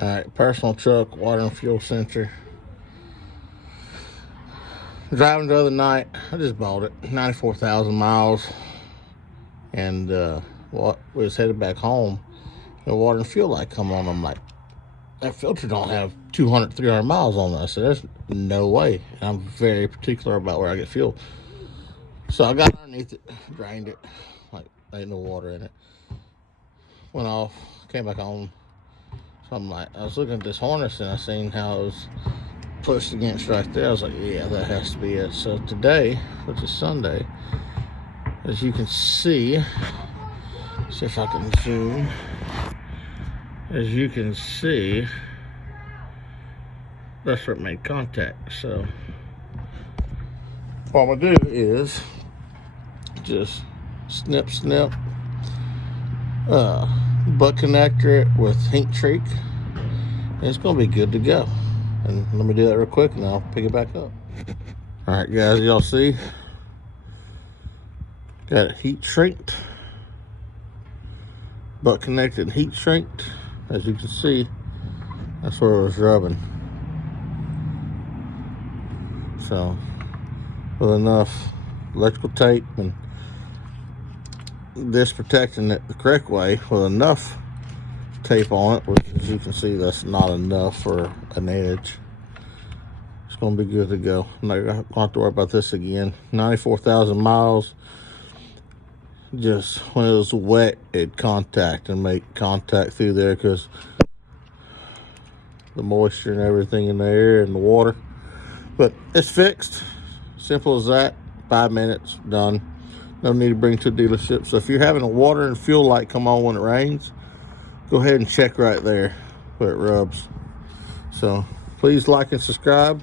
All right, personal truck, water and fuel sensor. Driving the other night, I just bought it, 94,000 miles, and we was headed back home. The water and fuel light come on. I'm like, that filter don't have 200, 300 miles on it. I said, there's no way. And I'm very particular about where I get fuel. So I got underneath it, drained it, like ain't no water in it. Went off, came back on. So I'm like, I was looking at this harness and I seen how it was pushed against right there. I was like, yeah, that has to be it. So today, which is Sunday, as you can see if I can zoom. As you can see, that's where it made contact. So what I'm gonna do is just snip, butt connector it with heat shrink, and it's gonna be good to go. And let me do that real quick and I'll pick it back up. All right, guys, y'all see? Got it heat shrinked, butt connected and heat shrinked. As you can see, that's where it was rubbing. So with enough electrical tape and this protecting it the correct way with enough tape on it, which as you can see, that's not enough for an edge. It's going to be good to go. I'm not going to have to worry about this again. 94,000 miles. Just when it was wet, it'd contact and make contact through there because the moisture and everything in the air and the water. But it's fixed. Simple as that. 5 minutes, done. No need to bring to a dealership. So if you're having a water and fuel light come on when it rains, go ahead and check right there where it rubs. So please like and subscribe.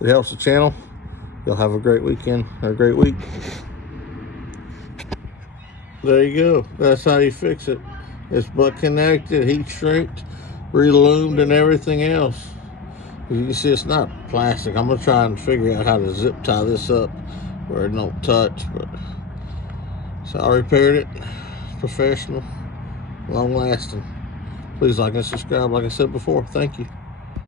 It helps the channel. You'll have a great weekend or a great week. There you go. That's how you fix it. It's butt connected, heat shrinked, reloomed, and everything else. As you can see, it's not plastic. I'm gonna try and figure out how to zip tie this up where it don't touch. But so I repaired it. Professional, long lasting. Please like and subscribe. Like I said before, thank you.